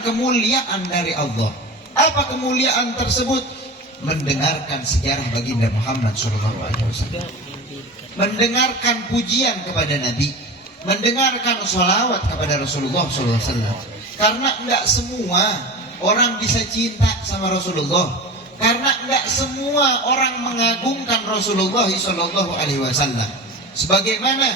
mendapatkan kemuliaan dari Allah. Apa kemuliaan tersebut? Mendengarkan sejarah baginda Muhammad SAW, mendengarkan pujian kepada Nabi, mendengarkan sholawat kepada Rasulullah SAW. Karena enggak semua orang bisa cinta sama Rasulullah, karena enggak semua orang mengagungkan Rasulullah SAW. Sebagaimana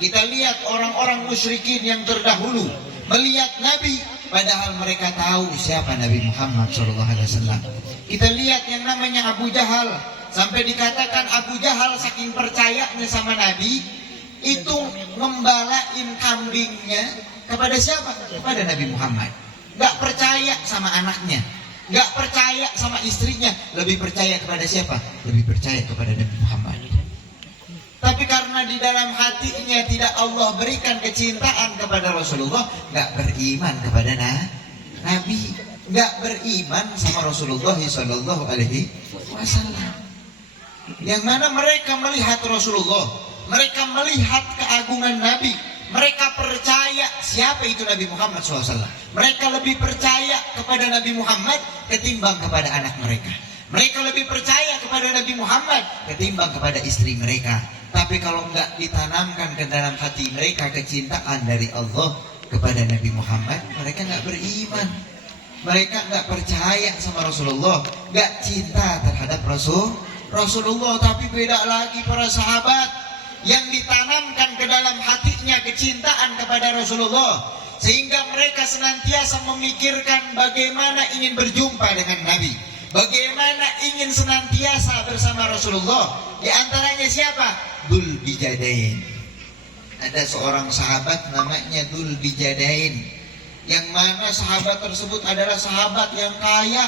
kita lihat orang-orang musyrikin yang terdahulu melihat Nabi, padahal mereka tahu siapa Nabi Muhammad SAW. Kita lihat yang namanya Abu Jahal, sampai dikatakan Abu Jahal saking percayanya sama Nabi, itu ngembalain kambingnya kepada siapa? Kepada Nabi Muhammad. Gak percaya sama anaknya, gak percaya sama istrinya, lebih percaya kepada siapa? Lebih percaya kepada Nabi Muhammad. Tapi karena di dalam hatinya tidak Allah berikan kecintaan kepada Rasulullah, gak beriman kepada Nabi, gak beriman sama Rasulullah SAW. Yang mana mereka melihat Rasulullah, mereka melihat keagungan Nabi, mereka percaya siapa itu Nabi Muhammad SAW. Mereka lebih percaya kepada Nabi Muhammad ketimbang kepada anak mereka. Mereka lebih percaya kepada Nabi Muhammad ketimbang kepada istri mereka. Tapi kalau enggak ditanamkan ke dalam hati mereka kecintaan dari Allah kepada Nabi Muhammad, mereka enggak beriman. Mereka enggak percaya sama Rasulullah, enggak cinta terhadap Rasulullah. Tapi beda lagi para sahabat yang ditanamkan ke dalam hatinya kecintaan kepada Rasulullah, sehingga mereka senantiasa memikirkan bagaimana ingin berjumpa dengan Nabi, bagaimana ingin senantiasa bersama Rasulullah. Di antaranya siapa? Dzul Bijadain. Ada seorang sahabat namanya Dzul Bijadain, yang mana sahabat tersebut adalah sahabat yang kaya,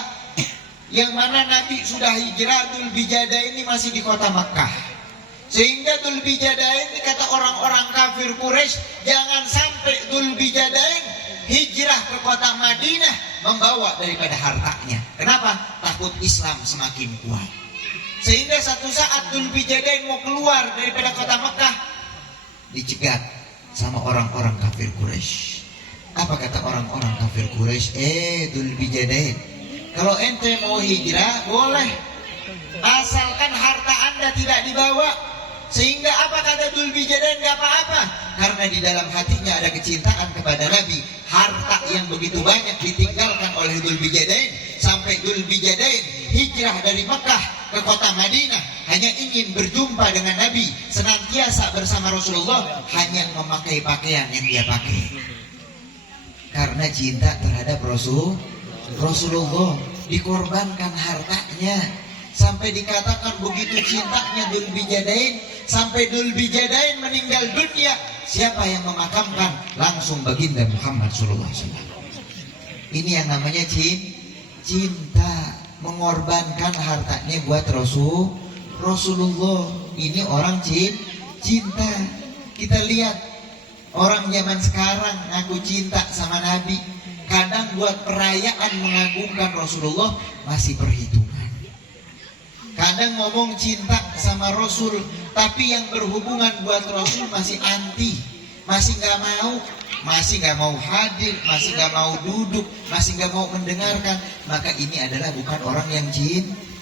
yang mana Nabi sudah hijrah, Dzul Bijadain ini masih di kota Makkah. Sehingga Dzul Bijadain ini kata orang-orang kafir Quraisy, jangan sampai Dzul Bijadain hijrah ke kota Madinah membawa daripada hartanya. Kenapa? Takut Islam semakin kuat. Sehingga satu saat Dzul Bijadain mau keluar daripada kota Mekah, dicegat sama orang-orang kafir Quraisy. Apa kata orang-orang kafir Quraisy? Dzul Bijadain, kalau ente mau hijrah boleh, asalkan harta anda tidak dibawa. Sehingga apa kata Dzul Bijadain? Gak apa-apa, karena di dalam hatinya ada kecintaan kepada Nabi. Harta yang begitu banyak ditinggalkan oleh Dzul Bijadain, sampai Dzul Bijadain hijrah dari Mekah ke kota Madinah hanya ingin berjumpa dengan Nabi, senantiasa bersama Rasulullah, hanya memakai pakaian yang dia pakai. Karena cinta terhadap Rasulullah, dikorbankan hartanya. Sampai dikatakan begitu cintanya Dzul Bijadain, sampai Dzul Bijadain meninggal dunia, siapa yang memakamkan? Langsung baginda Muhammad SAW. Ini yang namanya cinta, mengorbankan hartanya buat Rasulullah. Ini orang cinta. Kita lihat orang zaman sekarang ngaku cinta sama Nabi, kadang buat perayaan mengagungkan Rasulullah masih perhitungan. Kadang ngomong cinta sama Rasul, tapi yang berhubungan buat Rasul masih anti, masih nggak mau hadir, masih nggak mau duduk, masih nggak mau mendengarkan. Maka ini adalah bukan orang yang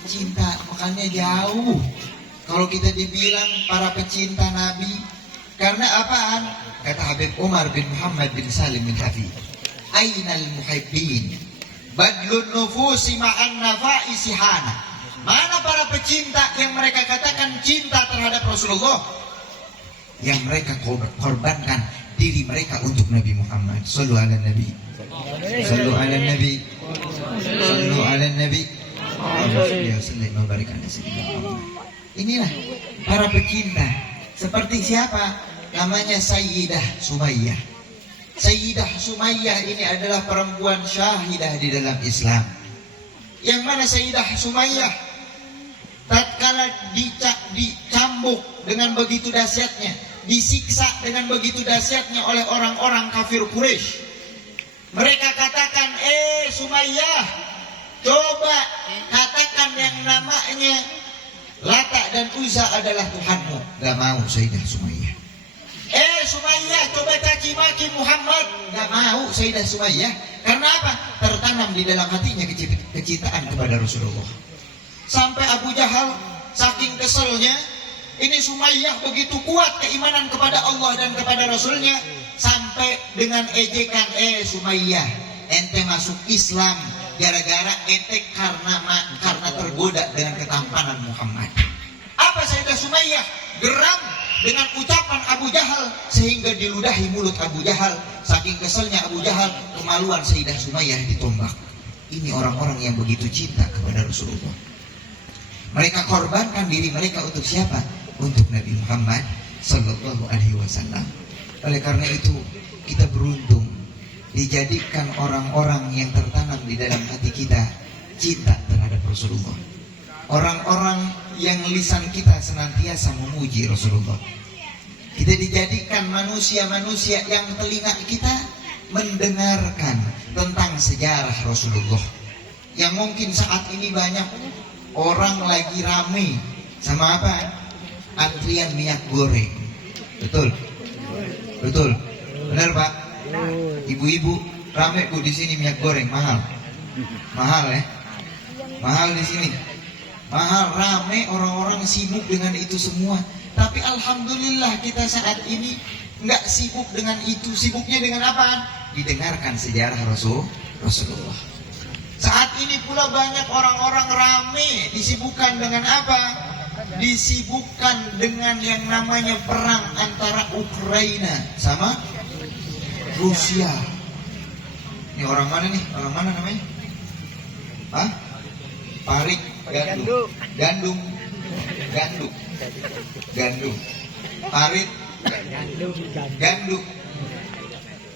cinta. Makanya jauh kalau kita dibilang para pecinta Nabi. Karena apaan? Kata Habib Umar bin Muhammad bin Salim bin Hafid, Ainal muhibbin badlun nufusi ma'an nafaisi hana. Mana para pecinta yang mereka katakan cinta terhadap Rasulullah, yang mereka korbankan diri mereka untuk Nabi Muhammad. Sallu ala Nabi, sallu ala Nabi, sallu ala Nabi. Inilah para pecinta. Seperti siapa? Namanya Sayyidah Sumayyah. Sayyidah Sumayyah ini adalah perempuan syahidah di dalam Islam. Yang mana Sayyidah Sumayyah tatkala dicambuk dengan begitu dahsyatnya, disiksa dengan begitu dahsyatnya oleh orang-orang kafir Quraisy, mereka katakan, Sumayyah, coba katakan yang namanya Lata dan Uzza adalah Tuhanmu. Gak mau Sayyidah Sumayyah. Sumayyah, coba caci maki Muhammad. Gak mau Sayyidah Sumayyah. Karena apa? tertanam di dalam hatinya kecintaan kepada Rasulullah. Sampai Abu Jahal saking keselnya, ini Sumayyah begitu kuat keimanan kepada Allah dan kepada Rasulnya, sampai dengan ejekan, Sumayyah, ente masuk Islam gara-gara ente karena tergoda dengan ketampanan Muhammad. Apa Sayyidah Sumayyah? Geram dengan ucapan Abu Jahal sehingga diludahi mulut Abu Jahal. Saking keselnya Abu Jahal, kemaluan Sayyidah Sumayyah ditombak. Ini orang-orang yang begitu cinta kepada Rasulullah. Mereka korbankan diri mereka untuk siapa? Untuk Nabi Muhammad Sallallahu Alaihi Wasallam. Oleh karena itu kita beruntung dijadikan orang-orang yang tertanam di dalam hati kita cinta terhadap Rasulullah. Orang-orang yang lisan kita senantiasa memuji Rasulullah. Kita dijadikan manusia-manusia yang telinga kita mendengarkan tentang sejarah Rasulullah. Yang mungkin saat ini banyak orang lagi rame sama apa? Antrian minyak goreng. Betul? Betul. Benar Pak? Ibu-ibu rame Bu di sini minyak goreng mahal. Mahal ya? Mahal di sini. Mahal, rame, orang-orang sibuk dengan itu semua. Tapi alhamdulillah kita saat ini nggak sibuk dengan itu. Sibuknya dengan apa? Didengarkan sejarah Rasulullah. Saat ini pula banyak orang-orang rame disibukkan dengan apa? Disibukkan dengan yang namanya perang antara Ukraina sama Rusia. Ini orang mana nih? Orang mana namanya? Hah? Parik, gandum, parit, gandum,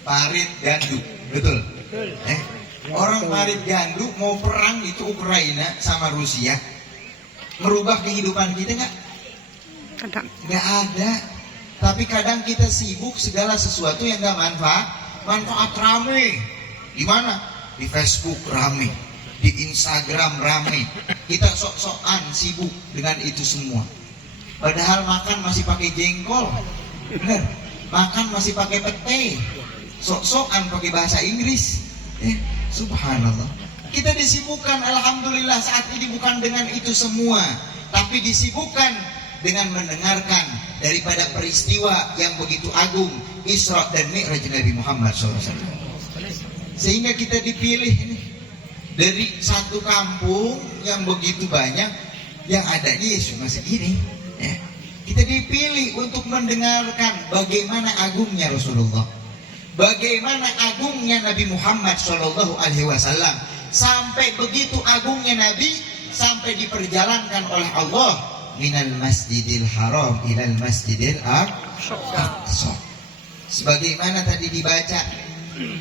parit, gandum, betul? Orang parit gandum mau perang itu Ukraina sama Rusia, merubah kehidupan kita nggak? Nggak ada. Tapi kadang kita sibuk segala sesuatu yang nggak manfaat rame. Di mana? Di Facebook rame, di Instagram rame. Kita sok-sokan sibuk dengan itu semua. Padahal makan masih pakai jengkol, bener. Makan masih pakai pete, sok-sokan pakai bahasa Inggris. Subhanallah. Kita disibukkan, alhamdulillah saat ini bukan dengan itu semua, tapi disibukkan dengan mendengarkan daripada peristiwa yang begitu agung, Isra dan Mi'raj Nabi Muhammad SAW. Sehingga kita dipilih ini dari satu kampung yang begitu banyak, yang adanya Yesus masih ini. Ya. Kita dipilih untuk mendengarkan bagaimana agungnya Rasulullah, bagaimana agungnya Nabi Muhammad Shallallahu Alaihi Wasallam. Sampai begitu agungnya Nabi, sampai diperjalankan oleh Allah minal masjidil haram ilal masjidil aqsa. Sebagaimana tadi dibaca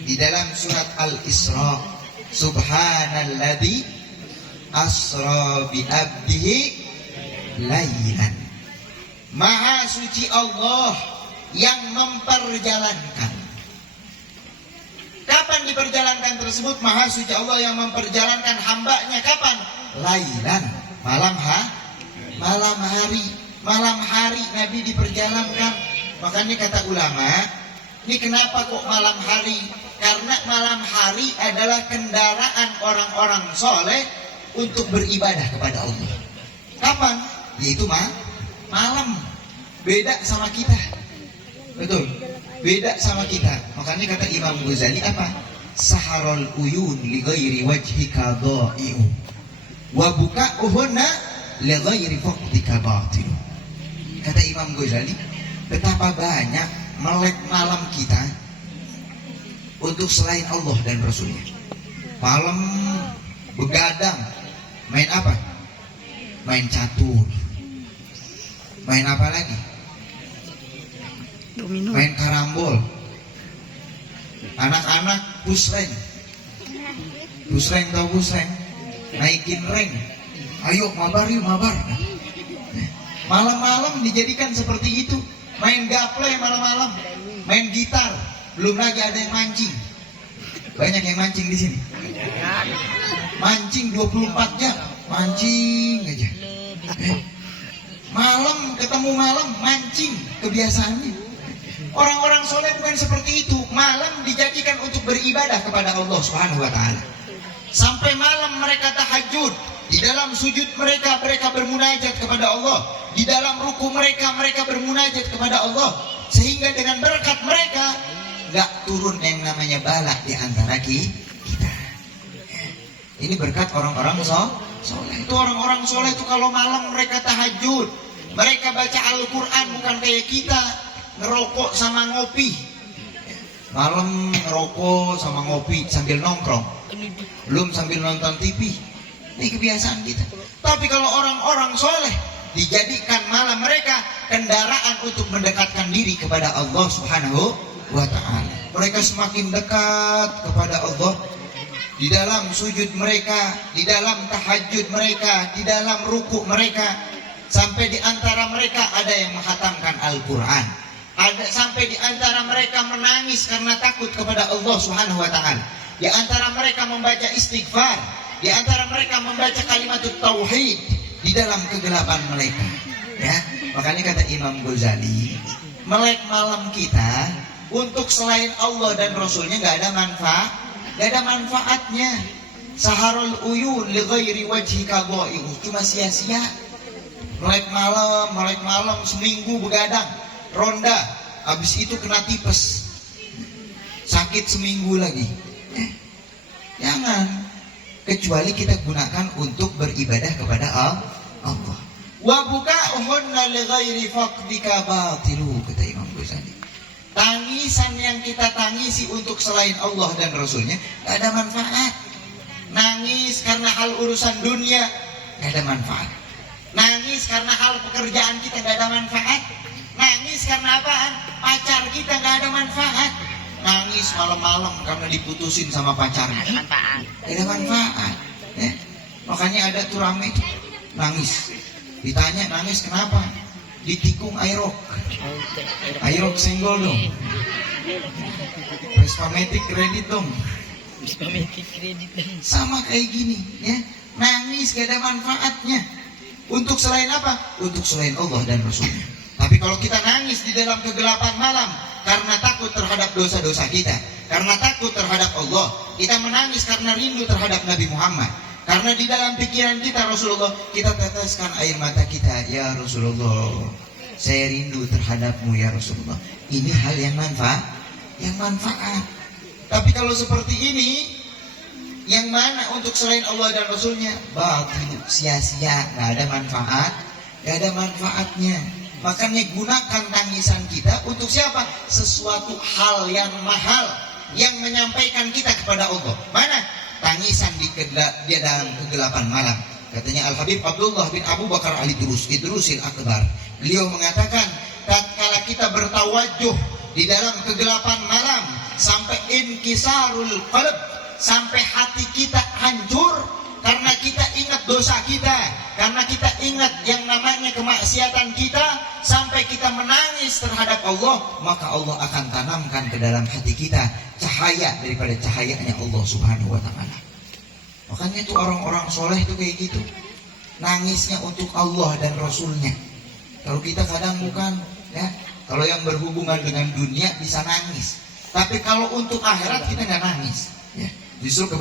di dalam surat Al-Isra, Subhanalladzi asra bi abdihi lailan. Maha suci Allah yang memperjalankan. Kapan diperjalankan tersebut? Maha suci Allah yang memperjalankan hambanya kapan? Lailan, malam hari. Malam hari Nabi diperjalankan. Makanya kata ulama, ini kenapa kok malam hari? Karena malam hari adalah kendaraan orang-orang soleh untuk beribadah kepada Allah. Kapan? Yaitu malam. Beda sama kita. Betul. Beda sama kita. Makanya kata Imam Ghazali apa? Saharul uyun li ghairi wajhika dha'i'u wa buka'uhunna li ghairi faqdika batil. Kata Imam Ghazali, betapa banyak melek malam kita untuk selain Allah dan Rasulnya. Malam begadang, main apa? Main catur. Main apa lagi? Domino. Main karambol. Anak-anak pusreng. Pusreng tau pusreng? Naikin reng. Ayo mabar yuk mabar. Malam-malam dijadikan seperti itu. Main gaple malam-malam. Main gitar. Belum lagi ada yang mancing. Banyak yang mancing di sini. Mancing 24 jam. Mancing aja. Malam ketemu malam mancing kebiasaannya. Orang-orang soleh bukan seperti itu. Malam dijadikan untuk beribadah kepada Allah Subhanahu wa taala. Sampai malam mereka tahajud. Di dalam sujud mereka bermunajat kepada Allah. Di dalam ruku mereka bermunajat kepada Allah. Sehingga dengan berkat mereka gak turun yang namanya bala di antara kita. Ini berkat orang-orang soleh. Itu orang-orang soleh itu kalau malam mereka tahajud, mereka baca Al-Quran, bukan kayak kita ngerokok sama ngopi. Malam ngerokok sama ngopi sambil nongkrong, belum sambil nonton TV. Ini kebiasaan kita. Tapi kalau orang-orang soleh, dijadikan malam mereka kendaraan untuk mendekatkan diri kepada Allah Subhanahu wa ta'ala. Mereka semakin dekat kepada Allah di dalam sujud mereka, di dalam tahajud mereka, di dalam ruku mereka. Sampai di antara mereka ada yang menghatamkan Al-Quran. Ada sampai di antara mereka menangis karena takut kepada Allah Subhanahu wa ta'ala. Di antara mereka membaca istighfar, di antara mereka membaca kalimat tauhid di dalam kegelapan mereka. Ya, makanya kata Imam Ghazali, melek malam kita untuk selain Allah dan Rasulnya nggak ada manfaatnya. Saharul uyun li ghairi wajhika dha'i'u, cuma sia-sia. Melek malam seminggu begadang, ronda, habis itu kena tipes, sakit seminggu lagi. Jangan. Kecuali kita gunakan untuk beribadah kepada Allah. Wa buka'uhunna li ghairi faqdika batilu, kata Imam Ghazali. Tangisan yang kita tangisi untuk selain Allah dan Rasulnya gak ada manfaat. Nangis karena hal urusan dunia gak ada manfaat. Nangis karena hal pekerjaan kita gak ada manfaat. Nangis karena apaan? Pacar kita gak ada manfaat. Nangis malam-malam karena diputusin sama pacarnya, tidak manfaat. Ya. Makanya ada tuh rame nangis. Ditanya nangis kenapa? Ditikung airok senggol dong. Respametik kredit dong. Sama kayak gini, ya. Nangis gak ada manfaatnya. Untuk selain apa? Untuk selain Allah dan Rasulnya. Tapi kalau kita nangis di dalam kegelapan malam karena takut terhadap dosa-dosa kita, karena takut terhadap Allah, kita menangis karena rindu terhadap Nabi Muhammad, karena di dalam pikiran kita Rasulullah, kita teteskan air mata kita, ya Rasulullah, saya rindu terhadapmu ya Rasulullah. Ini hal yang manfaat. Tapi kalau seperti ini, yang mana untuk selain Allah dan Rasulnya? Batil, sia-sia, gak ada manfaatnya. Makanya gunakan tangisan kita untuk siapa? Sesuatu hal yang mahal yang menyampaikan kita kepada Allah. Mana? Tangisan di dalam kegelapan malam. Katanya Al-Habib Abdullah bin Abu Bakar Idrusil Akbar. Beliau mengatakan, tatkala kita bertawajuh di dalam kegelapan malam sampai inkisarul qalb, sampai hati kita hancur karena kita ingat dosa kita, karena kita ingat yang namanya kemaksiatan kita, sampai kita menangis terhadap Allah, maka Allah akan tanamkan ke dalam hati kita cahaya daripada cahayanya Allah Subhanahu wa ta'ala. Makanya itu orang-orang soleh itu kayak gitu, nangisnya untuk Allah dan Rasulnya. Kalau kita kadang bukan, ya. Kalau yang berhubungan dengan dunia bisa nangis, tapi kalau untuk akhirat kita nggak nangis, ya. Justru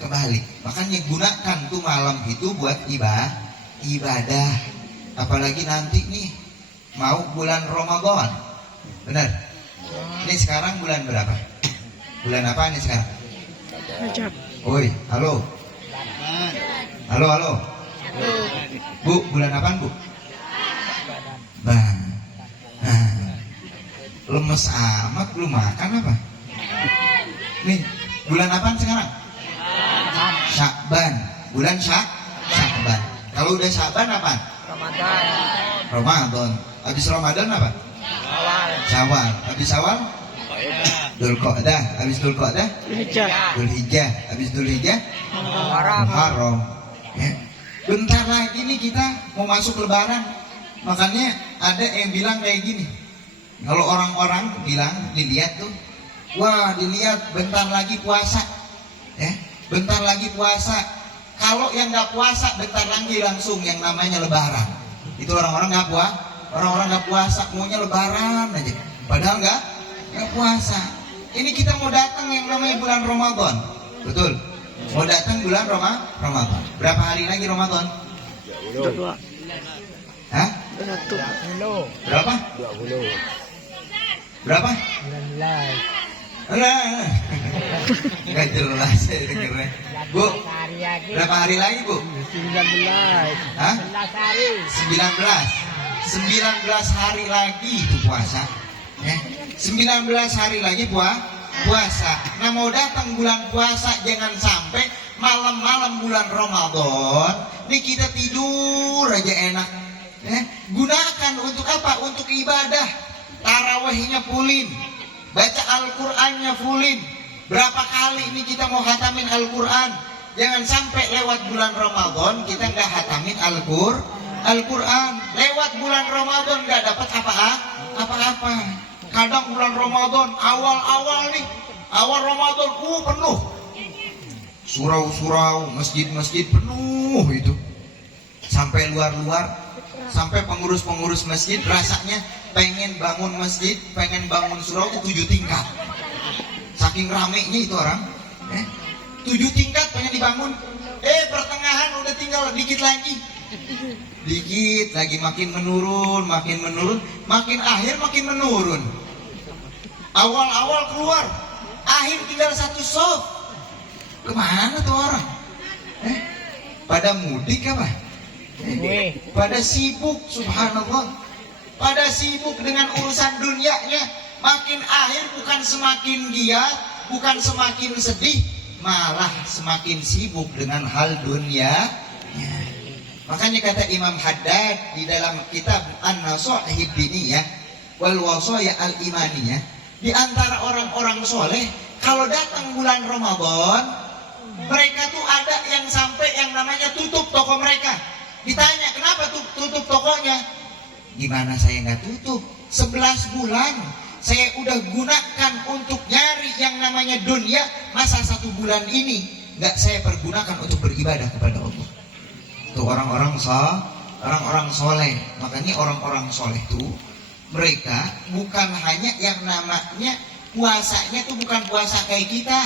kebalik. Makanya gunakan tuh malam itu buat ibadah. Apalagi nanti nih mau bulan Ramadan. Benar? Ini sekarang bulan berapa? Bulan apa nih sekarang? Rajab. Oi, halo. Halo. Bu, bulan apaan, Bu? Nah, lemes amat, belum makan apa? Nih, bulan apaan sekarang? Syakban. Bulan Syakban. Kalau udah Syakban apa? Ramadan. Habis Ramadan apa? Syawal. Habis Syawal? Dzulqa'dah. Habis Dzulqa'dah? Dzulhijjah. Habis Dzulhijjah? Muharram. Ya. Bentar lagi nih kita mau masuk Lebaran. Makanya ada yang bilang kayak gini. Kalau orang-orang bilang, dilihat tuh, wah dilihat bentar lagi puasa, ya. Bentar lagi puasa. Kalau yang nggak puasa bentar lagi langsung yang namanya Lebaran. Itu orang-orang nggak puasa, maunya Lebaran aja. Padahal nggak puasa. Ini kita mau datang yang namanya bulan Ramadan, betul? Mau datang bulan Ramadan. Berapa hari lagi Ramadan? 22. Hah? 21. Berapa? 20. Berapa? 19. Alah. Nggak jelas saya dengernya. Bu, Hari lagi. berapa hari lagi, Bu? 19. Hah? 19 hari. 19. 19 hari lagi itu puasa. Ya. 19 hari lagi puasa. Nah, mau datang bulan puasa jangan sampai malam-malam bulan Ramadan nih kita tidur aja enak. Gunakan untuk apa? Untuk ibadah. Tarawihnya fullin, baca Al-Qur'annya fullin. Berapa kali ini kita mau hatamin Al-Qur'an? Jangan sampai lewat bulan Ramadan kita nggak hatamin Al-Qur'an. Lewat bulan Ramadan nggak dapat apa-apa. Kadang bulan Ramadan awal-awal nih, awal Ramadan penuh. Surau-surau, masjid-masjid penuh itu. Sampai luar-luar, sampai pengurus-pengurus masjid rasanya pengen bangun masjid, pengen bangun surau itu 7 tingkat. Saking ramenya itu orang, 7 tingkat pengen dibangun. Pertengahan udah tinggal dikit lagi. Dikit lagi makin menurun, makin akhir makin menurun. Awal-awal keluar, akhir tinggal 1 soft. Kemana tuh orang? Pada mudik apa? Pada sibuk, subhanallah. Pada sibuk dengan urusan dunianya. Makin akhir bukan semakin giat, bukan semakin sedih, malah semakin sibuk dengan hal dunia. Makanya kata Imam Haddad di dalam kitab An-Nasaih Diniyah wal Wasaya Al-Imaniyah, di antara orang-orang soleh kalau datang bulan Ramadan mereka tuh ada yang sampai yang namanya tutup toko mereka. Ditanya kenapa tutup tokonya? Gimana saya nggak tutup? 11 bulan saya udah gunakan untuk nyari yang namanya dunia, masa 1 bulan ini nggak saya pergunakan untuk beribadah kepada Allah. Itu orang-orang soleh. Makanya orang-orang soleh itu mereka bukan hanya yang namanya puasanya tuh bukan puasa kayak kita.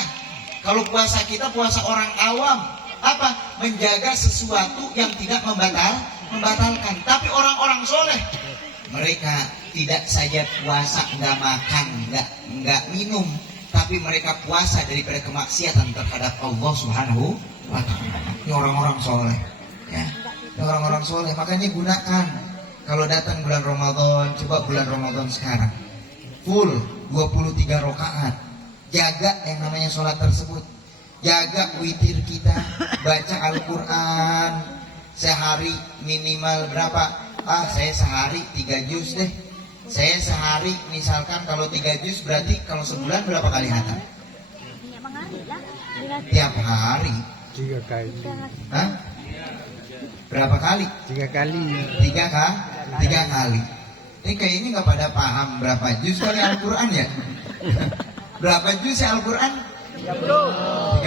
Kalau puasa kita puasa orang awam, apa? Menjaga sesuatu yang tidak membatalkan. Tapi orang-orang soleh mereka tidak saja puasa nggak makan, nggak minum, tapi mereka puasa daripada kemaksiatan terhadap Allah Subhanahu wa Ta'ala. Ini orang-orang soleh. Ya, orang-orang soleh. Makanya gunakan kalau datang bulan Ramadan, coba bulan Ramadan sekarang full 23 rakaat. Jaga yang namanya sholat tersebut. Jaga witir kita, baca Al-Quran sehari minimal berapa? Saya sehari 3 juz deh. Saya sehari misalkan kalau 3 juz berarti kalau sebulan berapa kali hatam? Tiap hari 3 kali. Hah? Berapa kali? 3 kali. 3 kali. Ini kayaknya nggak pada paham berapa juz kali Al-Quran ya? Berapa juz ya Al-Quran? 30.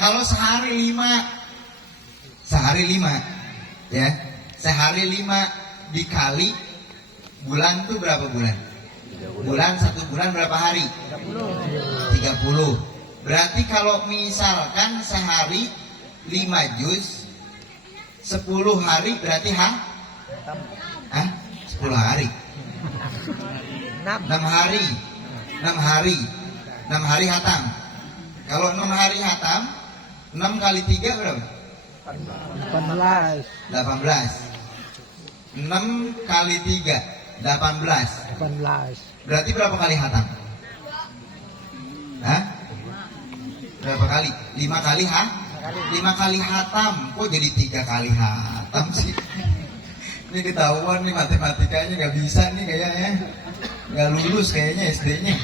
Kalau sehari 5. Sehari 5. Ya. Sehari 5 dikali bulan tuh berapa bulan? Bulan 1 bulan berapa hari? 30. Berarti kalau misalkan sehari 5 juz 10 hari berarti 10 hari 6 hari 6 hari hatam. Kalau 6 hari hatam 6 kali 3 berapa? 18. 6 kali 3 18. Berarti berapa kali hatam? Berapa kali? 5 kali 5 kali hatam. Kok jadi 3 kali hatam sih? Ini ketahuan nih matematikanya nggak bisa nih kayaknya. Nggak lulus kayaknya SD-nya.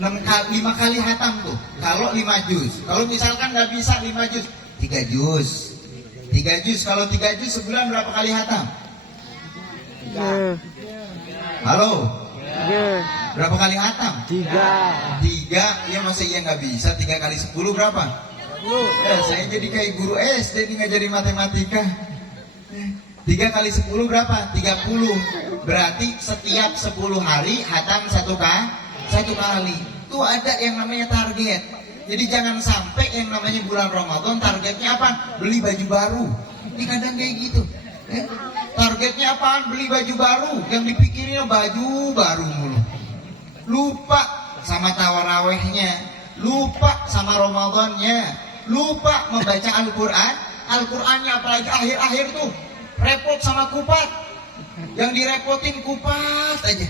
5 kali hatam tuh. Kalau 5 juz. Kalau misalkan nggak bisa 5 juz, 3 juz. 3 juz. Kalau 3 juz sebulan berapa kali hatam? 3. Halo? 3. Berapa kali hatam? 3. Ya masa iya nggak bisa 3 kali 10 berapa? Saya jadi kayak guru SD nih ngajarin matematika. 3 kali 10 berapa? 30. Berarti setiap 10 hari hatam 1 kali. Itu ada yang namanya target. Jadi jangan sampai yang namanya bulan Ramadan targetnya apa? Beli baju baru. Ini kadang kayak gitu. Targetnya apaan? Beli baju baru. Yang dipikirinnya baju baru mulu. Lupa sama tawarawehnya, lupa sama Ramadannya, lupa membaca Al-Quran. Al-Qurannya apalagi akhir-akhir tuh repot sama kupat. Yang direpotin kupat aja.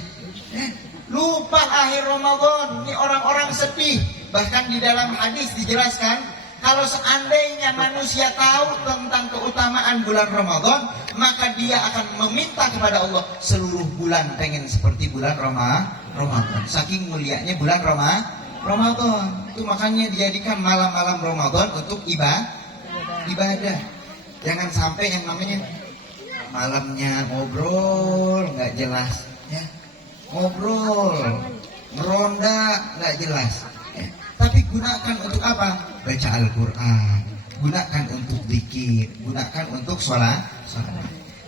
Lupa akhir Ramadan. Ini orang-orang sedih. Bahkan di dalam hadis dijelaskan, kalau seandainya manusia tahu tentang keutamaan bulan Ramadan, maka dia akan meminta kepada Allah seluruh bulan pengen seperti bulan Ramadan. Saking mulianya bulan Ramadan. Itu makanya dijadikan malam-malam Ramadan untuk ibadah. Jangan sampai yang namanya malamnya ngobrol nggak jelas, ya. Ngobrol, meronda nggak jelas. Tapi gunakan untuk apa? Baca Al-Quran. Gunakan untuk zikir. Gunakan untuk sholat.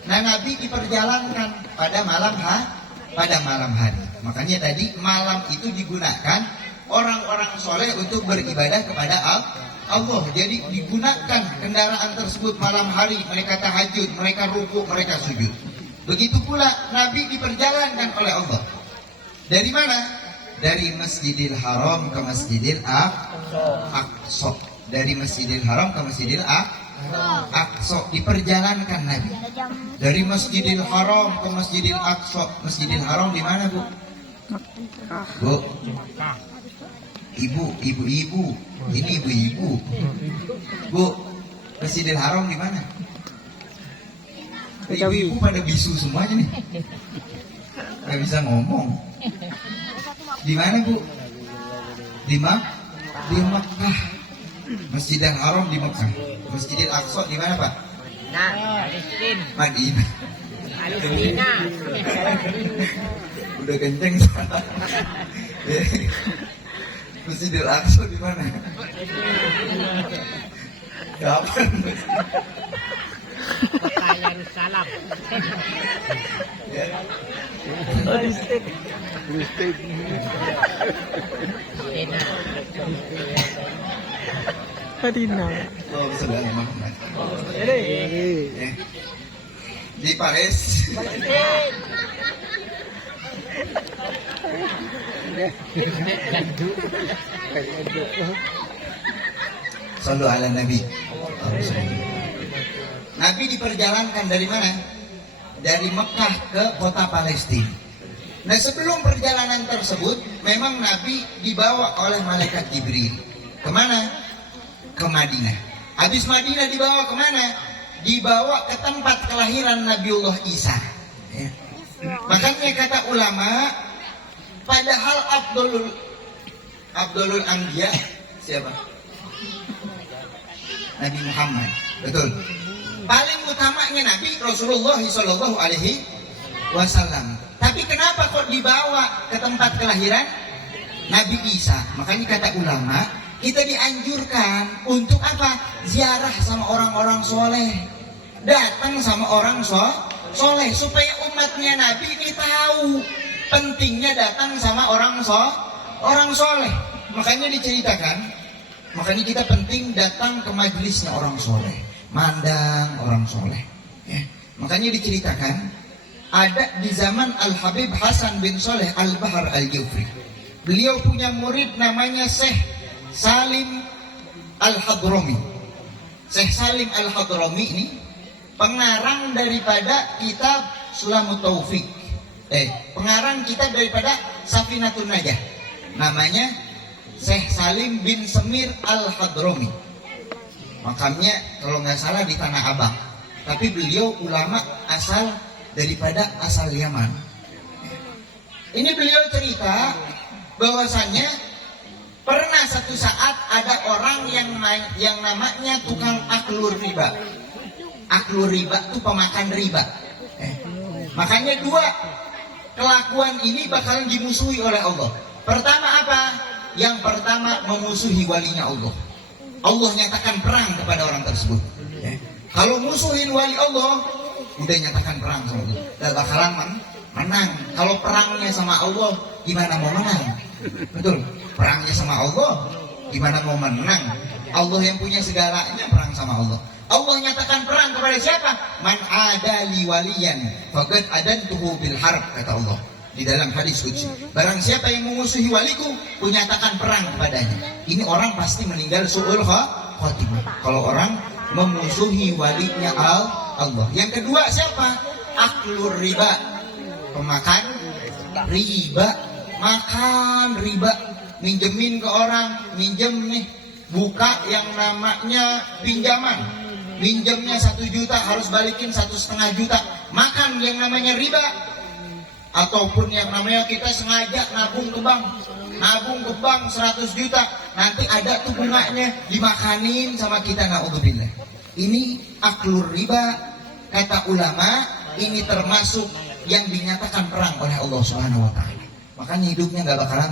Nah, Nabi diperjalankan pada malam hari. Makanya tadi malam itu digunakan orang-orang soleh untuk beribadah kepada Allah. Jadi digunakan kendaraan tersebut malam hari. Mereka tahajud, mereka rukuk, mereka sujud. Begitu pula Nabi diperjalankan oleh Allah. Dari mana? Dari Masjidil Haram ke Masjidil Aqsa. Dari Masjidil Haram ke Masjidil Aqsa diperjalankan Nabi. Dari Masjidil Haram ke Masjidil Aqsa. Masjidil Haram di mana, Bu? Bu. Ibu. Ini ibu-ibu. Bu, Masjidil Haram di mana? Ibu-ibu pada bisu semuanya nih. Gak bisa ngomong. Di mana, Bu? Di Makkah. Masjidil Haram di Makkah. Masjidil Aqsa di mana, Pak? Madinah. Udah kenceng. Masjidil Aqsa di mana? Kapan? Kota Yerusalem. Madinah. Oh, sudah Muhammad. Ini. Di Paris. Sallu ala Nabi. Nabi diperjalankan dari mana? Dari Mekah ke kota Palestina. Nah, sebelum perjalanan tersebut, memang Nabi dibawa oleh malaikat Jibril. Kemana? Ke Madinah. Habis Madinah dibawa kemana? Dibawa ke tempat kelahiran Nabiullah Isa. Ya. Makanya kata ulama, padahal Abdulul Anbiya siapa? Nabi Muhammad. Betul. Paling utamanya Nabi Rasulullah Shallallahu Alaihi Wasallam. Tapi kenapa kok dibawa ke tempat kelahiran Nabi Isa? Makanya kata ulama, kita dianjurkan untuk apa? Ziarah sama orang-orang soleh, datang sama orang soleh, supaya umatnya Nabi ini tahu pentingnya datang sama orang soleh. Makanya diceritakan, makanya kita penting datang ke majelisnya orang soleh, mandang orang soleh. Ya. Makanya diceritakan, ada di zaman Al-Habib Hasan bin Saleh Al-Bahar Al-Jufri. Beliau punya murid namanya Syekh Salim Al-Hadrami. Syekh Salim Al-Hadrami ini pengarang daripada kitab Sulamut Taufik. Pengarang kitab daripada Safinatun Najah. Namanya Syekh Salim bin Semir Al-Hadrami. Makamnya kalau nggak salah di Tanah Abang. Tapi beliau ulama daripada asal Yaman. Ini beliau cerita bahwasannya pernah satu saat ada orang yang namanya tukang aklur riba. Aklur riba itu pemakan riba. Makanya dua kelakuan ini bakalan dimusuhi oleh Allah. Pertama apa? Yang pertama memusuhi walinya Allah. Allah nyatakan perang kepada orang tersebut. Kalau musuhin wali Allah, udah nyatakan perang sama Allah. Dan bakalan menang. Kalau perangnya sama Allah, gimana mau menang? Betul. Perangnya sama Allah, Gimana mau menang? Allah yang punya segalanya, perang sama Allah. Allah nyatakan perang kepada siapa? Man adali waliyan faqad adantuhu bil harb, kata Allah di dalam hadis qudsi. Barang siapa yang memusuhi waliku, kunyatakan perang kepadanya. Ini orang pasti meninggal su'ul khatimah kalau orang memusuhi walinya Allah. Yang kedua siapa? Aklur riba, pemakan riba, makan riba, minjemin ke orang, minjem nih, buka yang namanya pinjaman, minjemnya 1 juta harus balikin 1,5 juta, makan yang namanya riba. Ataupun yang namanya kita sengaja nabung ke bank 100 juta, nanti ada tuh bunganya dimakanin sama kita, naudzubillah. Ini aklur riba, kata ulama, ini termasuk yang dinyatakan perang oleh Allah Subhanahu wa taala. Makanya hidupnya nggak bakalan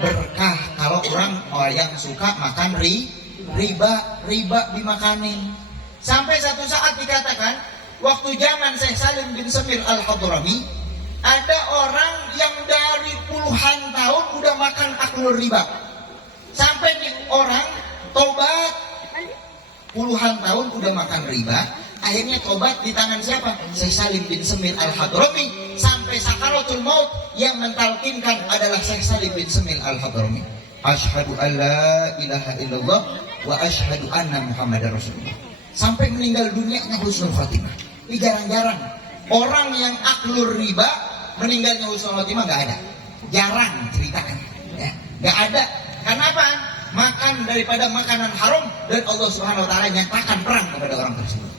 berkah kalau orang yang suka makan riba dimakanin. Sampai satu saat dikatakan waktu zaman Syekh Salim bin Semir Al-Hadrami, ada orang yang dari puluhan tahun udah makan aklur riba. Sampai nih orang tobat, puluhan tahun udah makan riba, akhirnya tobat di tangan siapa? Syekh Salim bin Semir Al-Hadrami. Sampai sakaratul maut yang mentalkinkan adalah Syekh Salim bin Semir Al-Hadrami. Asyhadu an la ilaha illallah wa asyhadu anna Muhammadar Rasulullah. Sampai meninggal dunianya husnul khatimah. Ini jarang-jarang orang yang aklur riba meninggalnya husnul khatimah, nggak ada. Jarang ceritanya, ya. Nggak ada. Kenapa? Makan daripada makanan haram, dan Allah Subhanahu wa taala nyatakan perang kepada orang tersebut.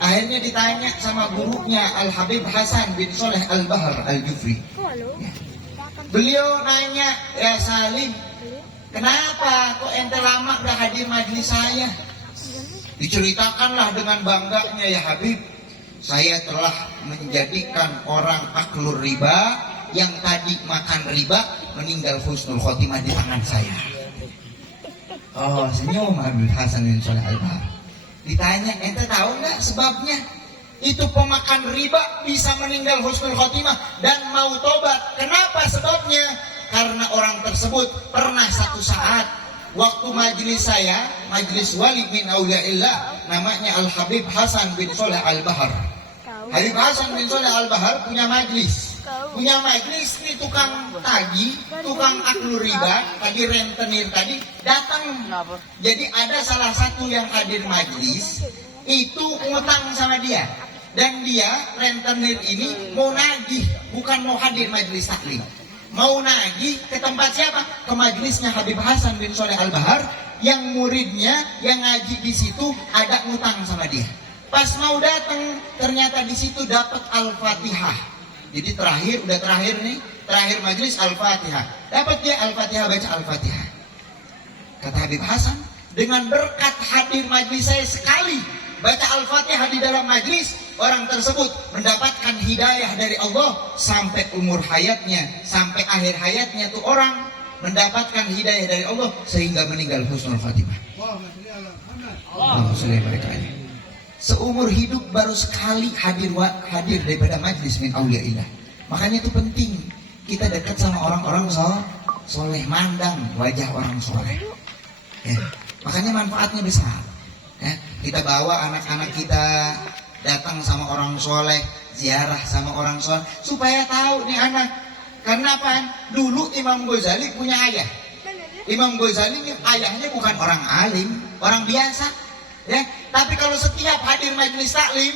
Akhirnya ditanya sama gurunya Al-Habib Hasan bin Soleh Al-Bahar Al-Jufri, ya. Beliau nanya, ya Salim, kenapa kok ente lama gak hadir majelis saya? Diceritakanlah dengan bangganya, ya Habib, saya telah menjadikan orang aklur riba yang tadi makan riba meninggal husnul khotimah di tangan saya. Oh, senyum Habib Hasan bin Soleh Al-Bahar. Ditanya, ente tahu nggak sebabnya? Itu pemakan riba bisa meninggal husnul khotimah dan mau tobat. Kenapa sebabnya? Karena orang tersebut pernah satu saat waktu majelis saya, majelis wali min auliyaillah, namanya Al-Habib Hasan bin Soleh Al-Bahar. Habib Hasan bin Soleh Al-Bahar punya majelis. Punya majelis nih, tukang tagih, tukang aklur riba, tadi rentenir tadi datang. Jadi ada salah satu yang hadir majelis itu ngutang sama dia. Dan dia rentenir ini mau nagih, bukan mau hadir majelis taklim. Mau nagih ke tempat siapa? Ke majelisnya Habib Hasan bin Soleh Al-Bahar, yang muridnya yang ngaji di situ ada ngutang sama dia. Pas mau datang, ternyata di situ dapat Al-Fatihah. Jadi udah terakhir nih, terakhir majelis Al-Fatihah. Dapat dia Al-Fatihah, baca Al-Fatihah. Kata Habib Hasan, dengan berkat hadir majelis saya sekali baca Al-Fatihah di dalam majelis, orang tersebut mendapatkan hidayah dari Allah sampai umur hayatnya, sampai akhir hayatnya tuh orang mendapatkan hidayah dari Allah sehingga meninggal husnul khatimah. Seumur hidup baru sekali hadir daripada majlis min auliyaillah. Makanya itu penting kita dekat sama orang-orang soleh, mandang wajah orang soleh. Ya. Makanya manfaatnya besar. Ya. Kita bawa anak-anak kita datang sama orang soleh, ziarah sama orang soleh, supaya tahu nih anak. Karena apa? Dulu Imam Ghazali punya ayah. Imam Ghazali ini ayahnya bukan orang alim, orang biasa. Ya, tapi kalau setiap hadir majelis taklim,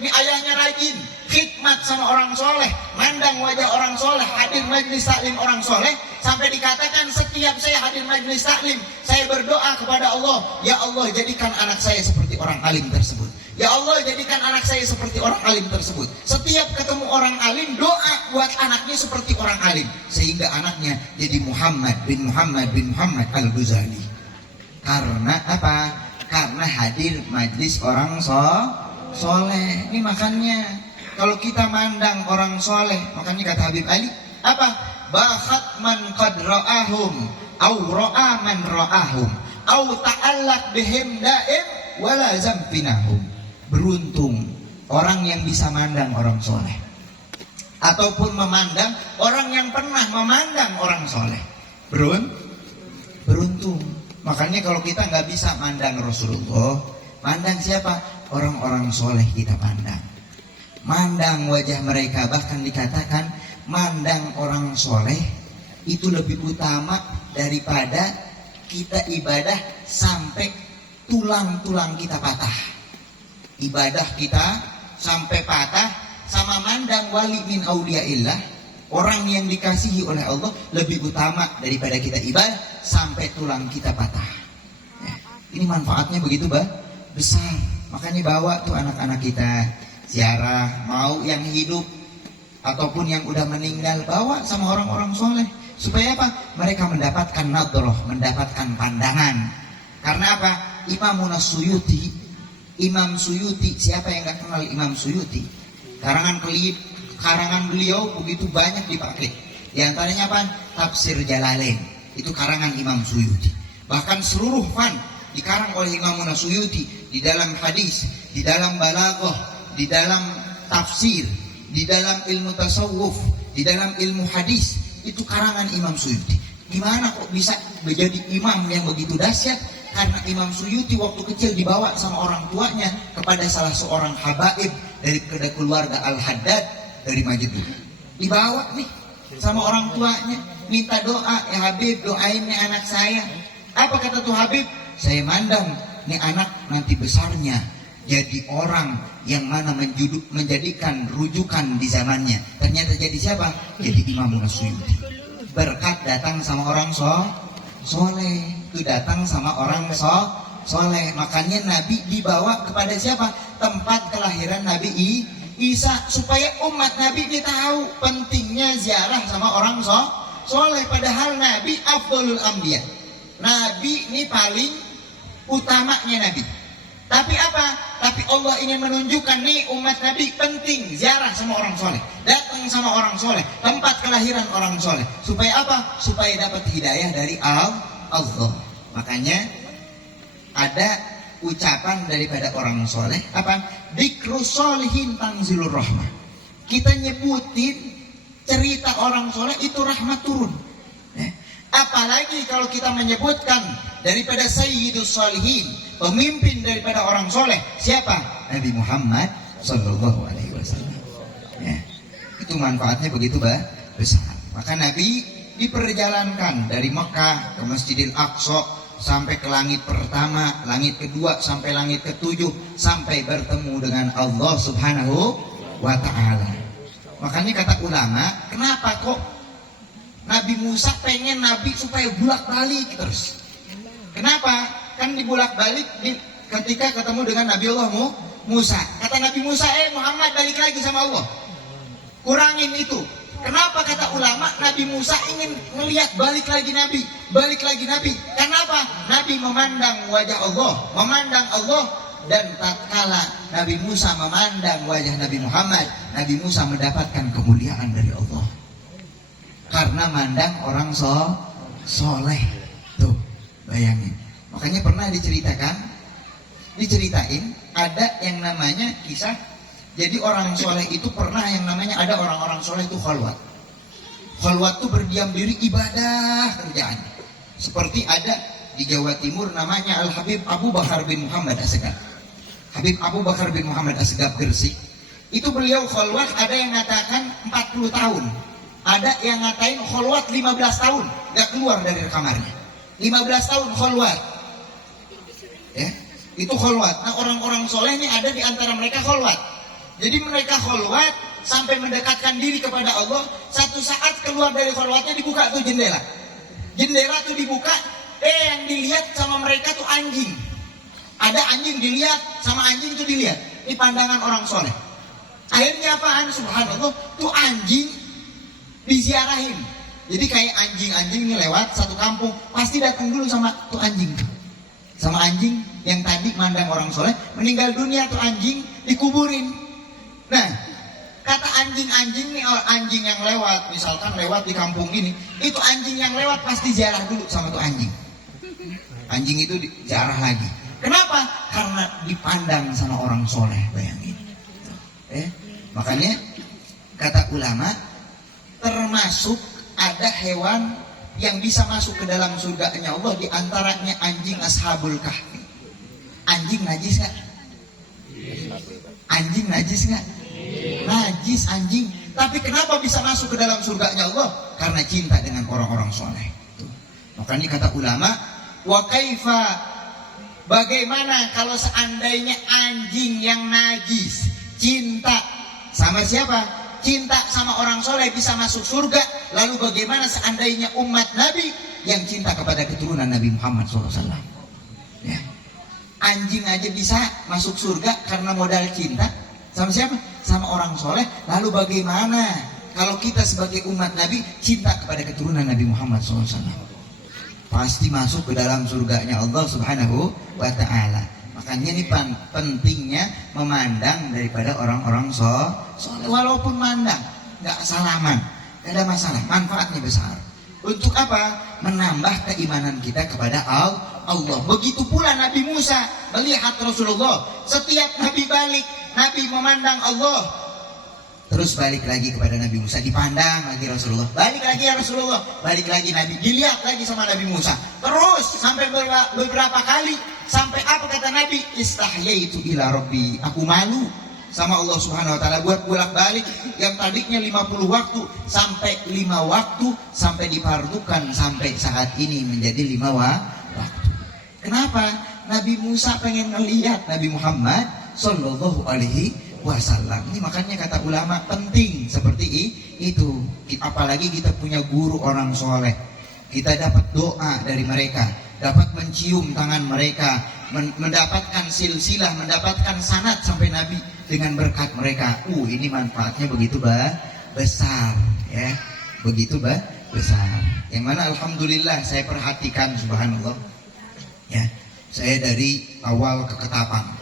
ini ayahnya rajin, khidmat sama orang soleh, mandang wajah orang soleh, hadir majelis taklim orang soleh, sampai dikatakan setiap saya hadir majelis taklim, saya berdoa kepada Allah, ya Allah jadikan anak saya seperti orang alim tersebut. Ya Allah jadikan anak saya seperti orang alim tersebut. Setiap ketemu orang alim, doa buat anaknya seperti orang alim, sehingga anaknya jadi Muhammad bin Muhammad Al-Ghazali. Karena apa? Karena hadir majlis orang soleh. Ini makanya kalau kita mandang orang soleh, makanya kata Habib Ali apa? Bahat man qad ra'ahum au ra'a man ra'ahum au ta'allaq bihim daim wala zamfinahum. Beruntung orang yang bisa mandang orang soleh, ataupun memandang orang yang pernah memandang orang soleh. Beruntung. begitu. Makanya kalau kita nggak bisa mandang Rasulullah, mandang siapa? Orang-orang soleh kita pandang. Mandang wajah mereka, bahkan dikatakan mandang orang soleh itu lebih utama daripada kita ibadah sampai tulang-tulang kita patah. Ibadah kita sampai patah sama mandang wali min auliyaillah, orang yang dikasihi oleh Allah lebih utama daripada kita ibadah sampai tulang kita patah. Ya, ini manfaatnya begitu besar. Makanya bawa tuh anak-anak kita ziarah, mau yang hidup ataupun yang udah meninggal, bawa sama orang-orang soleh. Supaya apa? Mereka mendapatkan nadroh, mendapatkan pandangan. Karena apa? Imam Suyuti, siapa yang gak kenal Imam Suyuti? Karangan beliau begitu banyak dipakai. Di antaranya apa? Tafsir Jalalain. Itu karangan Imam Suyuti. Bahkan seluruh fan dikarang oleh Imam Suyuti, di dalam hadis, di dalam balaghah, di dalam tafsir, di dalam ilmu tasawuf, di dalam ilmu hadis, itu karangan Imam Suyuti. Gimana kok bisa menjadi imam yang begitu dahsyat? Karena Imam Suyuti waktu kecil dibawa sama orang tuanya kepada salah seorang habaib dari keluarga Al-Haddad dari Majid. Dibawa nih sama orang tuanya, minta doa, ya Habib doain nih anak saya. Apa kata tuh Habib? Saya mandang nih anak nanti besarnya jadi orang yang mana menjadikan rujukan di zamannya. Ternyata jadi siapa? Jadi Imam Suyuti. Berkat datang sama orang soleh. Itu datang sama orang soleh. Makanya Nabi dibawa kepada siapa? Tempat kelahiran Nabi Isa. Supaya umat Nabi ini tahu pentingnya ziarah sama orang soleh. Padahal Nabi afdolul anbiya. Nabi ini paling utamanya Nabi. Tapi apa? Tapi Allah ingin menunjukkan nih umat Nabi penting ziarah sama orang soleh, datang sama orang soleh, tempat kelahiran orang soleh. Supaya apa? Supaya dapat hidayah dari Allah. Makanya ada ucapan daripada orang soleh apa? Dzikrus sholihin tanzilur rahmah. Kita nyebutin cerita orang soleh itu rahmat turun. Apalagi kalau kita menyebutkan daripada Sayyidus Sholihin, pemimpin daripada orang soleh, siapa? Nabi Muhammad Sallallahu Alaihi Wasallam. Ya, itu manfaatnya begitu besar. Maka Nabi diperjalankan dari Mekah ke Masjidil Aqsa sampai ke langit pertama, langit kedua sampai langit ketujuh, sampai bertemu dengan Allah Subhanahu wa Ta'ala. Makanya kata ulama, kenapa kok Nabi Musa pengen Nabi supaya bolak-balik terus? Kenapa? Kan dibulak-balik ketika ketemu dengan Nabi Allah Musa. Kata Nabi Musa, Muhammad balik lagi sama Allah. Kurangin itu. Kenapa kata ulama Nabi Musa ingin melihat balik lagi Nabi? Balik lagi Nabi. Kenapa? Nabi memandang wajah Allah, memandang Allah. Dan tatkala Nabi Musa memandang wajah Nabi Muhammad, Nabi Musa mendapatkan kemuliaan dari Allah. Karena mandang orang soleh. Tuh, bayangin. Makanya pernah diceritain ada yang namanya kisah. Jadi orang soleh itu pernah yang namanya ada orang-orang soleh itu khalwat. Khalwat itu berdiam diri ibadah kerjaannya. Seperti ada di Jawa Timur namanya Al-Habib Abu Bakar bin Muhammad Assegaf. Habib Abu Bakar bin Muhammad Assegaf Gresik. Itu beliau khalwat, ada yang mengatakan 40 tahun. Ada yang ngatain khalwat 15 tahun gak keluar dari kamarnya. 15 tahun khalwat. Ya, itu khalwat. Nah orang-orang soleh ini ada di antara mereka khalwat. Jadi mereka khalwat sampai mendekatkan diri kepada Allah. Satu saat keluar dari khalwatnya dibuka tuh jendela. Jendela tuh dibuka, yang dilihat sama mereka tuh anjing. Ada anjing dilihat, sama anjing tuh dilihat. Ini pandangan orang soleh. Akhirnya apaan? Subhanallah, tuh anjing diziarahin. Jadi kayak anjing-anjing ini lewat satu kampung, pasti datang dulu sama tuh anjing. Sama anjing yang tadi mandang orang soleh, meninggal dunia tuh anjing dikuburin. Nah, kata anjing-anjing nih, anjing yang lewat, misalkan lewat di kampung ini, itu anjing yang lewat pasti ziarah dulu sama tuh anjing. Anjing itu ziarah lagi. Kenapa? Karena dipandang sama orang soleh, bayangin. Makanya kata ulama, termasuk ada hewan yang bisa masuk ke dalam surganya Allah diantaranya anjing Ashabul Kahfi. Anjing najis nggak? Anjing najis nggak? Najis anjing. Tapi kenapa bisa masuk ke dalam surganya Allah? Karena cinta dengan orang-orang soleh. Tuh. Makanya kata ulama, wa kaifa, bagaimana kalau seandainya anjing yang najis cinta sama siapa? Cinta sama orang soleh bisa masuk surga. Lalu bagaimana seandainya umat Nabi yang cinta kepada keturunan Nabi Muhammad SAW? Ya. Anjing aja bisa masuk surga karena modal cinta sama siapa? Sama orang soleh. Lalu bagaimana kalau kita sebagai umat Nabi cinta kepada keturunan Nabi Muhammad SAW? Pasti masuk ke dalam surganya Allah Subhanahu wa Ta'ala. Makanya ini pentingnya memandang daripada orang-orang soleh. Walaupun mandang nggak salaman, nggak ada masalah, manfaatnya besar. Untuk apa? Menambah keimanan kita kepada Allah. Begitu pula Nabi Musa melihat Rasulullah. Setiap Nabi balik, Nabi memandang Allah. Terus balik lagi kepada Nabi Musa, dipandang lagi Rasulullah. Balik lagi ya Rasulullah, balik lagi Nabi, dilihat lagi sama Nabi Musa. Terus sampai beberapa kali, sampai apa kata Nabi? Istahyaitu ila Rabbi, aku malu sama Allah Subhanahu wa Ta'ala buat bolak-balik yang tadinya 50 waktu sampai 5 waktu, sampai dipardukan sampai saat ini menjadi 5 waktu. Kenapa? Nabi Musa pengen ngelihat Nabi Muhammad Sallallahu Alaihi Wasallam. Ini makanya kata ulama penting seperti itu. Apalagi kita punya guru orang soleh, kita dapat doa dari mereka, dapat mencium tangan mereka, mendapatkan silsilah, mendapatkan sanad sampai Nabi dengan berkat mereka. Ini manfaatnya begitu besar, ya, begitu besar. Yang mana alhamdulillah saya perhatikan, subhanallah, ya, saya dari awal ke Ketapang,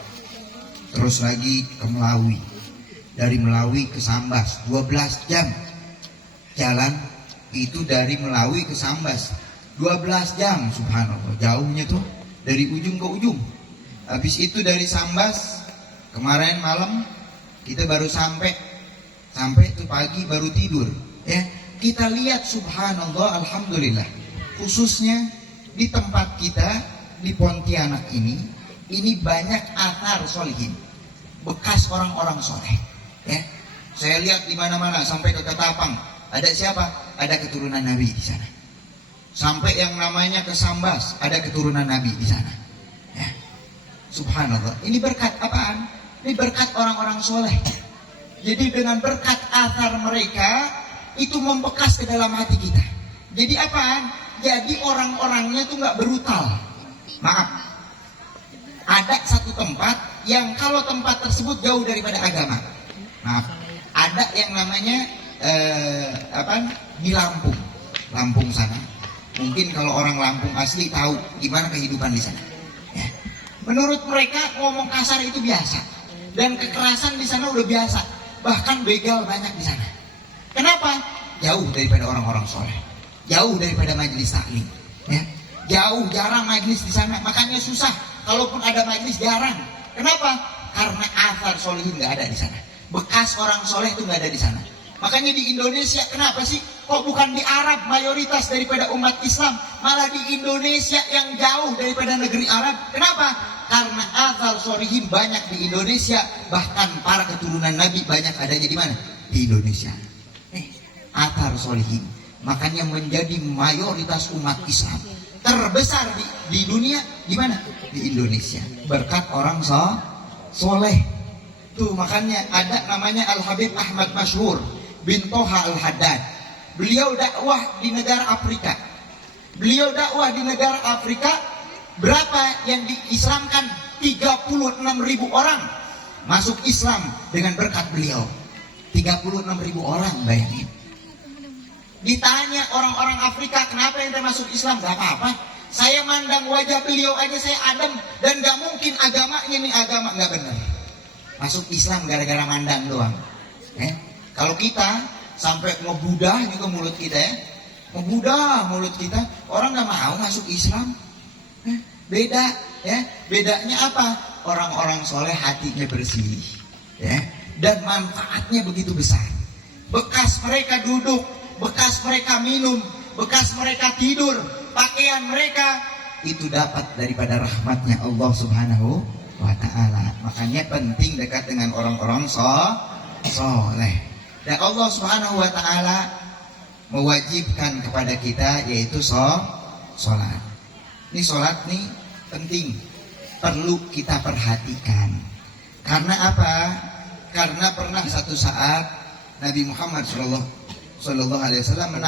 terus lagi ke Melawi, dari Melawi ke Sambas, 12 jam jalan itu dari Melawi ke Sambas, 12 jam, subhanallah, jauhnya tuh dari ujung ke ujung. Habis itu dari Sambas kemarin malam kita baru sampai tuh pagi baru tidur, ya. Kita lihat subhanallah, alhamdulillah, khususnya di tempat kita di Pontianak ini banyak athar solihin, bekas orang-orang soleh, ya. Saya lihat di mana-mana sampai ke Ketapang, ada siapa? Ada keturunan Nabi di sana. Sampai yang namanya ke Sambas, ada keturunan Nabi di sana, ya. Subhanallah, ini berkat apaan? Ini berkat orang-orang soleh. Jadi dengan berkat athar mereka itu membekas ke dalam hati kita. Jadi apaan? Jadi orang-orangnya tuh nggak brutal. Maaf, ada satu tempat yang kalau tempat tersebut jauh daripada agama, maaf, ada yang namanya di Lampung sana. Mungkin kalau orang Lampung asli tahu gimana kehidupan di sana, ya. Menurut mereka ngomong kasar itu biasa, dan kekerasan di sana udah biasa, bahkan begal banyak di sana. Kenapa? Jauh daripada orang-orang soleh, jauh daripada majelis taklim, ya. Jauh, jarang majelis di sana, makanya susah. Kalaupun ada majelis jarang. Kenapa? Karena athar solihin nggak ada di sana. Bekas orang soleh itu nggak ada di sana. Makanya di Indonesia, kenapa sih? Kok bukan di Arab mayoritas daripada umat Islam, malah di Indonesia yang jauh daripada negeri Arab? Kenapa? Karena athar solihin banyak di Indonesia, bahkan para keturunan Nabi banyak adanya di mana? Di Indonesia. Athar solihin, makanya menjadi mayoritas umat Islam terbesar di dunia di mana? Di Indonesia, berkat orang soleh. Tuh makanya ada namanya Al-Habib Ahmad Masyhur bin Toha Al-Haddad. Beliau dakwah di negara Afrika. Berapa yang diislamkan? 36.000 orang masuk Islam dengan berkat beliau. 36.000 orang, bayangin. Ditanya orang-orang Afrika, kenapa ente masuk Islam? Gak apa-apa, saya mandang wajah beliau aja saya adem, dan gak mungkin agamanya nih agama gak benar. Masuk Islam gara-gara mandang doang. Kalau kita sampai ngebudah juga mulut kita, ya, ngebudah mulut kita, orang gak mau masuk Islam. Beda, ya. Bedanya apa? Orang-orang soleh hatinya bersih, ya, dan manfaatnya begitu besar. Bekas mereka duduk, bekas mereka minum, bekas mereka tidur, pakaian mereka itu dapat daripada rahmatnya Allah Subhanahu wa ta'ala. Makanya penting dekat dengan orang-orang soleh. Dan Allah Subhanahu wa ta'ala mewajibkan kepada kita yaitu sholat. Ini sholat nih penting, perlu kita perhatikan. Karena apa? Karena pernah satu saat Nabi Muhammad Sallallahu Alaihi Wasallam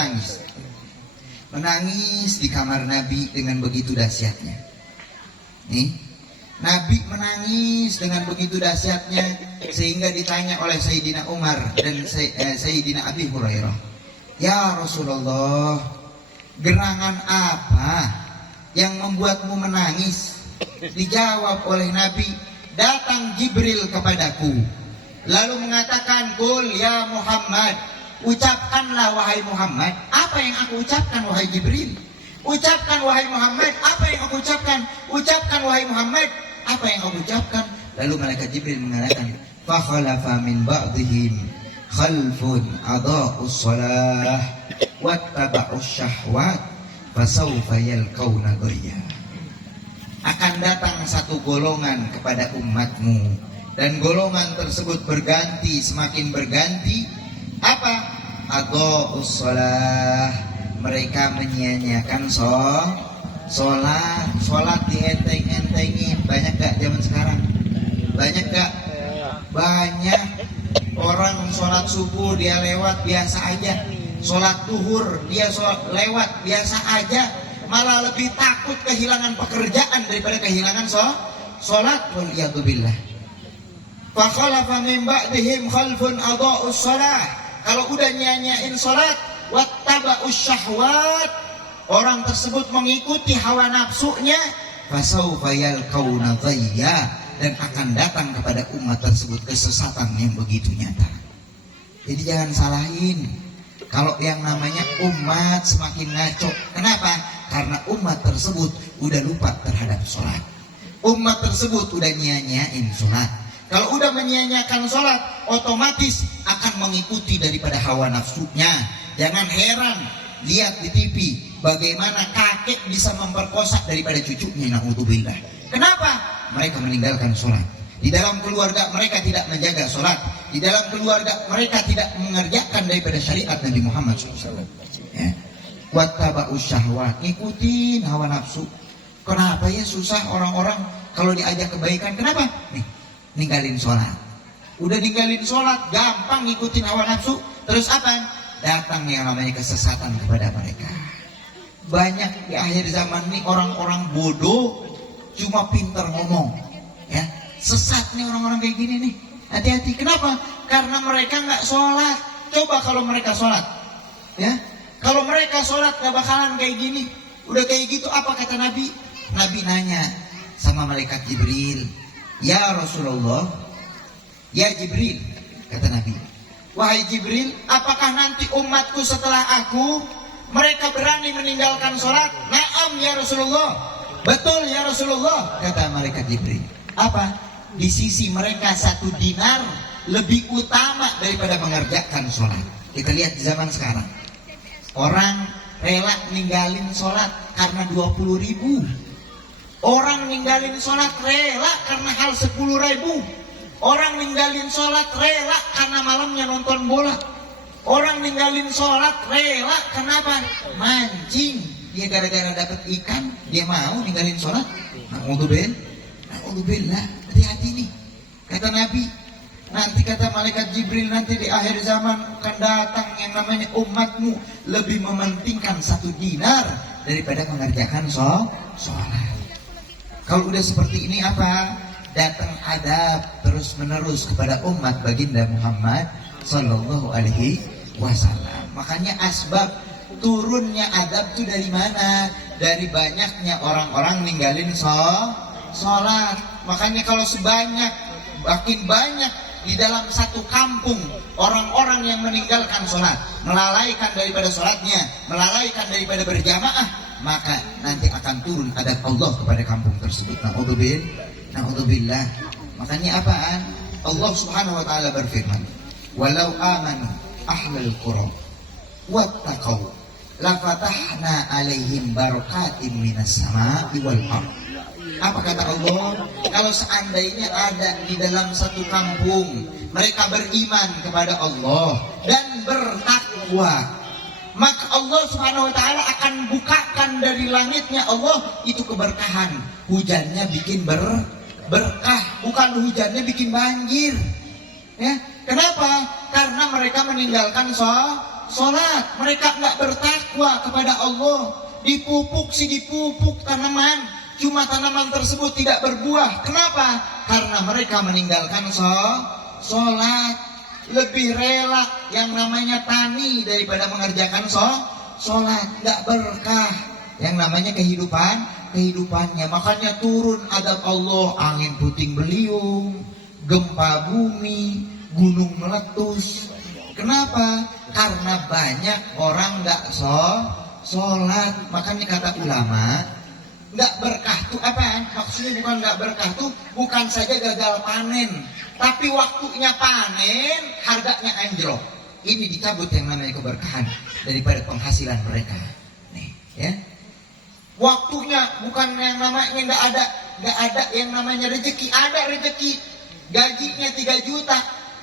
menangis di kamar Nabi dengan begitu dahsyatnya. Nih, Nabi menangis dengan begitu dahsyatnya sehingga ditanya oleh Sayyidina Umar dan Sayyidina Abi Hurairah, "Ya Rasulullah, gerangan apa yang membuatmu menangis?" Dijawab oleh Nabi, "Datang Jibril kepadaku lalu mengatakan, 'Qul ya Muhammad,' ucapkanlah wahai Muhammad apa yang aku ucapkan wahai Jibril. Ucapkan wahai Muhammad apa yang aku ucapkan. Ucapkan wahai Muhammad apa yang aku ucapkan." Lalu malaikat Jibril mengatakan, "Fa khalafa min ba'dihim khalfun adaa'us shalah wattaba'us syahwat fasawfa yalqauna ghayya." Akan datang satu golongan kepada umatmu dan golongan tersebut berganti, semakin berganti. Apa? Adaa'us shalah, mereka menyia-nyiakan sholat dienteng-entengin. Banyak gak zaman sekarang? Banyak gak? Banyak. Orang sholat subuh dia lewat biasa aja, sholat duhur dia lewat biasa aja, malah lebih takut kehilangan pekerjaan daripada kehilangan sholat. Waliyadzubillah. Fa khalafa min ba'dihim khalfun adaa'us shalah. Kalau udah nyanyain sholat, wattaba'us syahwat, orang tersebut mengikuti hawa nafsunya, fasawfa yalqauna ghayya, dan akan datang kepada umat tersebut kesesatan yang begitu nyata. Jadi jangan salahin kalau yang namanya umat semakin ngaco. Kenapa? Karena umat tersebut udah lupa terhadap sholat. Umat tersebut udah nyanyain sholat. Kalau udah menyia-nyiakan sholat, otomatis akan mengikuti daripada hawa nafsunya. Jangan heran lihat di TV bagaimana kakek bisa memperkosa daripada cucunya. Na'udzubillah. Kenapa? Mereka meninggalkan sholat. Di dalam keluarga mereka tidak menjaga sholat. Di dalam keluarga mereka tidak mengerjakan daripada syariat Nabi Muhammad SAW. Ya. Wattaba'us syahwat, ngikutin hawa nafsu. Kenapa ya susah orang-orang kalau diajak kebaikan? Kenapa? Nih, ninggalin sholat. Udah ninggalin sholat, gampang ngikutin hawa nafsu. Terus apa? Datang yang namanya kesesatan kepada mereka. Banyak di akhir zaman ini orang-orang bodoh, cuma pintar ngomong. Ya, sesat nih orang-orang kayak gini nih. Hati-hati. Kenapa? Karena mereka nggak sholat. Coba kalau mereka sholat, ya. Kalau mereka sholat gak bakalan kayak gini. Udah kayak gitu apa kata Nabi? Nabi nanya sama malaikat Jibril, "Ya Rasulullah, ya Jibril," kata Nabi, "wahai Jibril, apakah nanti umatku setelah aku mereka berani meninggalkan sholat?" "Na'am ya Rasulullah." "Betul ya Rasulullah," kata malaikat Jibril. Apa? Di sisi mereka 1 dinar lebih utama daripada mengerjakan sholat. Kita lihat di zaman sekarang, orang rela ninggalin sholat karena 20.000. Orang ninggalin sholat rela karena hal 10.000. Orang ninggalin sholat rela karena malamnya nonton bola. Orang ninggalin sholat rela kenapa? Mancing. Dia gara-gara dapat ikan, dia mau ninggalin sholat. Na'udzubillah. Hati-hati nih. Kata Nabi, nanti kata malaikat Jibril, nanti di akhir zaman akan datang yang namanya umatmu lebih mementingkan 1 dinar daripada mengerjakan sholat. Kalau udah seperti ini apa? Datang adab terus menerus kepada umat baginda Muhammad Sallallahu Alaihi Wasallam. Makanya asbab turunnya adab itu dari mana? Dari banyaknya orang-orang ninggalin sholat. Makanya kalau makin banyak di dalam satu kampung orang-orang yang meninggalkan sholat, melalaikan daripada sholatnya, melalaikan daripada berjamaah, maka nanti akan turun adab Allah kepada kampung tersebut. Na'udzubillah. Makanya apaan? Allah Subhanahu wa taala berfirman, "Walau amanu ahlul qura wattaqau la fatahna alaihim barakatim minas sama'i wal ardh. Apa kata Allah? Kalau seandainya ada di dalam satu kampung mereka beriman kepada Allah dan bertakwa, maka Allah Subhanahu wa taala akan bukakan dari langitnya Allah itu keberkahan. Hujannya bikin berkah, bukan hujannya bikin banjir. Ya, kenapa? Karena mereka meninggalkan sholat. Mereka nggak bertakwa kepada Allah. Dipupuk tanaman, cuma tanaman tersebut tidak berbuah. Kenapa? Karena mereka meninggalkan sholat. Lebih rela yang namanya tani daripada mengerjakan sholat. Nggak berkah yang namanya kehidupannya. Makanya turun adab Allah, angin puting beliung, gempa bumi, gunung meletus. Kenapa? Karena banyak orang nggak sholat. Makanya kata ulama, nggak berkah tuh apaan? Maksudnya bukan nggak berkah tuh bukan saja gagal panen, tapi waktunya panen harganya anjlok. Ini dicabut yang namanya keberkahan daripada penghasilan mereka. Nih, ya. Waktunya bukan yang namanya nggak ada yang namanya rezeki. Ada rezeki, gajinya 3 juta,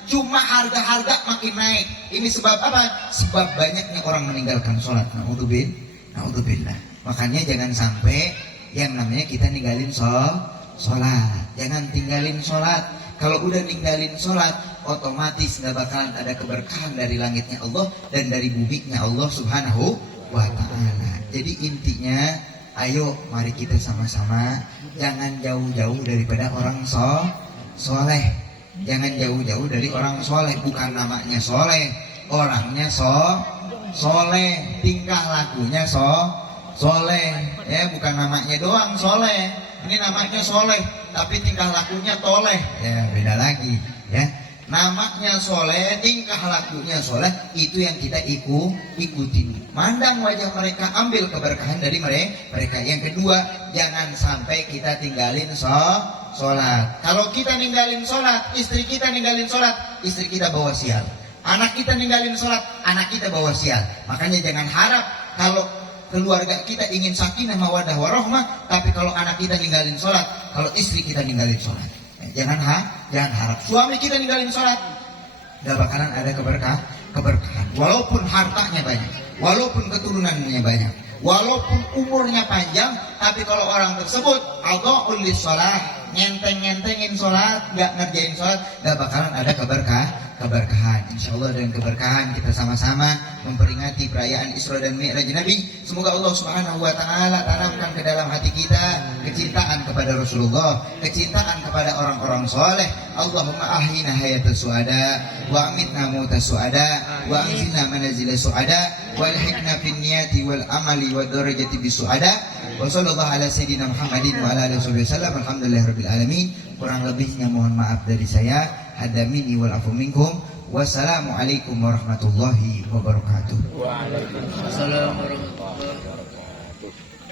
cuma harga makin naik. Ini sebab apa? Sebab banyaknya orang meninggalkan sholat. Naudzubillah. Makanya jangan sampai yang namanya kita ninggalin sholat. Jangan tinggalin sholat. Kalau udah ninggalin sholat, otomatis gak bakalan ada keberkahan dari langitnya Allah dan dari buminya Allah Subhanahu wa ta'ala. Jadi intinya, ayo mari kita sama-sama jangan jauh-jauh daripada orang soleh. Jangan jauh-jauh dari orang soleh. Bukan namanya soleh, orangnya soleh, tingkah lakunya soleh, ya bukan namanya doang soleh. Ini namanya soleh, tapi tingkah lakunya toleh, ya beda lagi, ya. Namanya soleh, tingkah lakunya soleh, itu yang kita ikutin. Mandang wajah mereka, ambil keberkahan dari mereka. Yang kedua, jangan sampai kita tinggalin sholat. Kalau kita ninggalin sholat, istri kita ninggalin sholat, istri kita bawa sial. Anak kita ninggalin sholat, anak kita bawa sial. Makanya jangan harap kalau keluarga kita ingin sakinah mawaddah warahmah, tapi kalau anak kita ninggalin sholat, kalau istri kita ninggalin sholat, jangan harap. Suami kita ninggalin sholat, gak bakalan ada keberkahan. Walaupun hartanya banyak, walaupun keturunannya banyak, walaupun umurnya panjang, tapi kalau orang tersebut adha'ul lis-shalah, ngentengin sholat, gak ngerjain sholat, gak bakalan ada keberkahan. Insyaallah dengan keberkahan kita sama-sama memperingati perayaan Isra dan Mi'raj Nabi. Semoga Allah Subhanahu wa taala tanamkan ke dalam hati kita kecintaan kepada Rasulullah, kecintaan kepada orang-orang soleh. Allahumma ahyina hayatas suada wa amitna mautas suada wa anzilna manazila suada wa alhiqna fin niyati wal amali wa darajati bis suada. Wa sallallahu ala sayyidina Muhammadin wa ala alihi wasallam. Alhamdulillahirabbil alamin. Kurang lebihnya mohon maaf dari saya. Hadza minni wal afu minkum. Wassalamualaikum warahmatullahi wabarakatuh. Waalaikumsalam warahmatullahi wabarakatuh.